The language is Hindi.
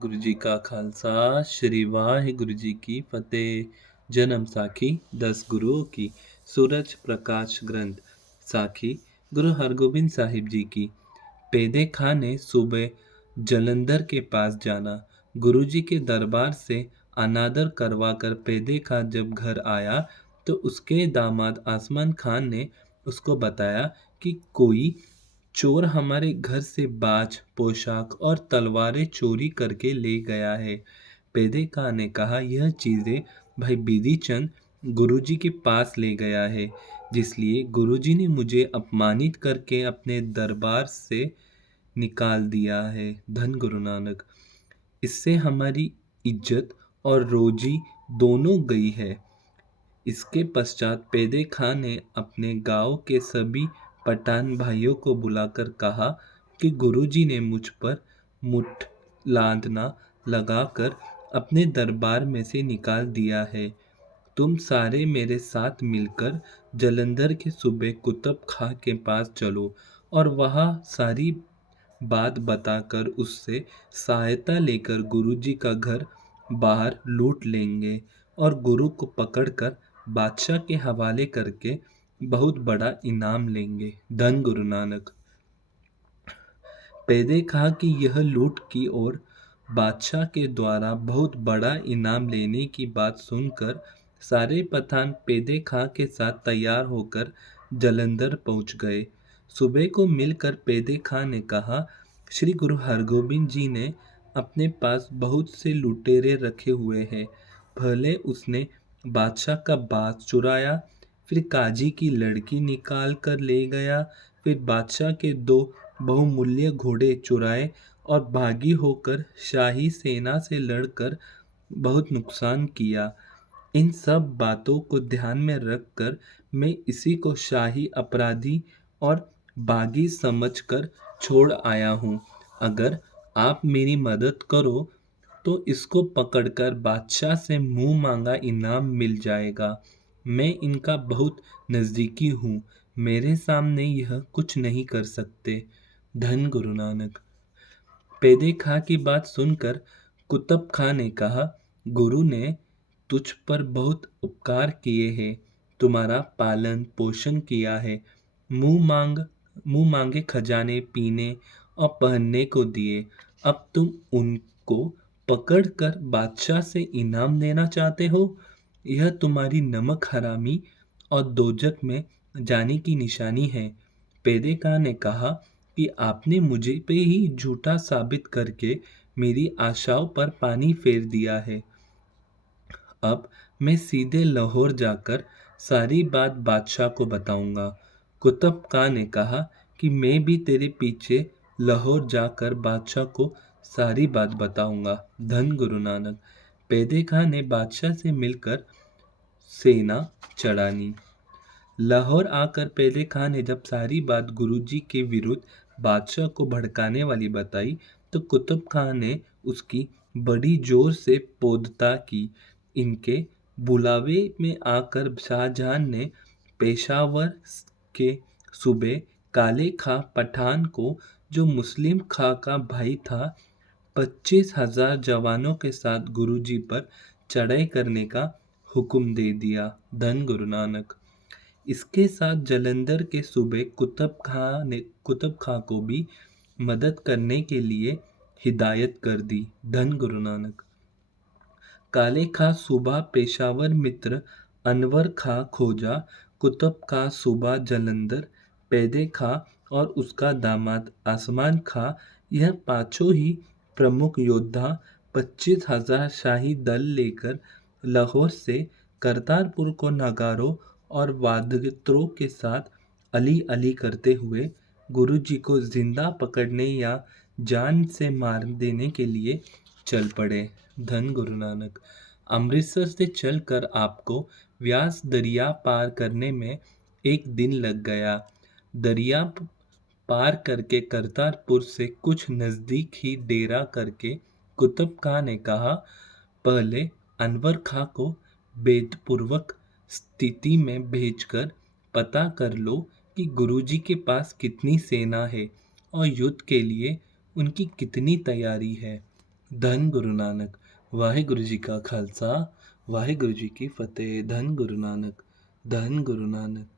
गुरु जी का खालसा श्री वाहिगुरु जी की फतेह। जन्म साखी 10 गुरुओं की। सूरज प्रकाश ग्रंथ साखी गुरु हरगोबिंद साहिब जी की। पेदे खां ने सुबह जलंधर के पास जाना। गुरु जी के दरबार से अनादर करवाकर पेदे खां जब घर आया तो उसके दामाद आसमान खान ने उसको बताया कि कोई चोर हमारे घर से बाज, पोशाक और तलवारें चोरी करके ले गया है। पेदे खां ने कहा, यह चीजें भाई बिधि चंद गुरुजी के पास ले गया है, जिसलिए गुरुजी ने मुझे अपमानित करके अपने दरबार से निकाल दिया है। धन गुरु नानक। इससे हमारी इज्जत और रोजी दोनों गई है। इसके पश्चात पेदे खां ने अपने गांव के सभी पठान भाइयों को बुलाकर कहा कि गुरुजी ने मुझ पर मुठ लांदना लगाकर अपने दरबार में से निकाल दिया है। तुम सारे मेरे साथ मिलकर जलंधर के सूबे कुतुब खां के पास चलो और वहाँ सारी बात बताकर उससे सहायता लेकर गुरुजी का घर बाहर लूट लेंगे और गुरु को पकड़कर बादशाह के हवाले करके बहुत बड़ा इनाम लेंगे। धन गुरु नानक। पेदे खां की यह लूट की और बादशाह के द्वारा बहुत बड़ा इनाम लेने की बात सुनकर सारे पठान पेदे खां के साथ तैयार होकर जलंधर पहुंच गए। सुबह को मिलकर पेदे खां ने कहा, श्री गुरु हरगोबिंद जी ने अपने पास बहुत से लुटेरे रखे हुए हैं। पहले उसने बादशाह का बाज चुराया, फिर काजी की लड़की निकाल कर ले गया, फिर बादशाह के 2 बहुमूल्य घोड़े चुराए और भागी होकर शाही सेना से लड़कर बहुत नुकसान किया। इन सब बातों को ध्यान में रखकर मैं इसी को शाही अपराधी और बागी समझकर छोड़ आया हूँ। अगर आप मेरी मदद करो तो इसको पकड़कर बादशाह से मुंह मांगा इनाम मिल जाएगा। मैं इनका बहुत नज़दीकी हूँ, मेरे सामने यह कुछ नहीं कर सकते। धन गुरु नानक। पेदे खां की बात सुनकर कुतुब खां ने कहा, गुरु ने तुझ पर बहुत उपकार किए हैं, तुम्हारा पालन पोषण किया है, मुंह मांगे खजाने पीने और पहनने को दिए। अब तुम उनको पकड़कर बादशाह से इनाम देना चाहते हो। यह तुम्हारी नमक हरामी और दोजक में जाने की निशानी है। पेदे खां ने कहा कि आपने मुझे पे ही झूठा साबित करके मेरी आशाओं पर पानी फेर दिया है। अब मैं सीधे लाहौर जाकर सारी बात बादशाह को बताऊंगा। कुतुब खां ने कहा कि मैं भी तेरे पीछे लाहौर जाकर बादशाह को सारी बात बताऊंगा। धन गुरु नानक। पेदे खां ने बादशाह से मिलकर सेना चढ़ानी। लाहौर आकर पेदे खां ने जब सारी बात गुरुजी के विरुद्ध बादशाह को भड़काने वाली बताई तो कुतुब खां ने उसकी बड़ी जोर से पोदता की। इनके बुलावे में आकर शाहजहां ने पेशावर के सूबे काले खां पठान को, जो मुस्लिम खां का भाई था, 25,000 जवानों के साथ गुरुजी पर चढ़ाई करने का हुक्म दे दिया। धन गुरु नानक। इसके साथ जलंधर के सूबे कुतुब खां को भी मदद करने के लिए हिदायत कर दी। धन गुरु नानक। काले खां सूबा पेशावर मित्र अनवर खां खोजा, कुतुब खां सूबा जलंधर, पेदे खां और उसका दामाद आसमान खां, यह पांचों ही प्रमुख योद्धा 25,000 शाही दल लेकर लाहौर से करतारपुर को नगारों और वाद्ययंत्रों के साथ अली अली करते हुए गुरुजी को जिंदा पकड़ने या जान से मार देने के लिए चल पड़े। धन गुरु नानक। अमृतसर से चलकर आपको व्यास दरिया पार करने में 1 दिन लग गया। दरिया पार करके करतारपुर से कुछ नज़दीक ही डेरा करके कुतुब खां ने कहा, पहले अनवर खां को भेदपूर्वक स्थिति में भेजकर पता कर लो कि गुरुजी के पास कितनी सेना है और युद्ध के लिए उनकी कितनी तैयारी है। धन गुरु नानक। वाहिगुरु जी का खालसा, वाहिगुरु जी की फतेह। धन गुरु नानक, धन गुरु नानक।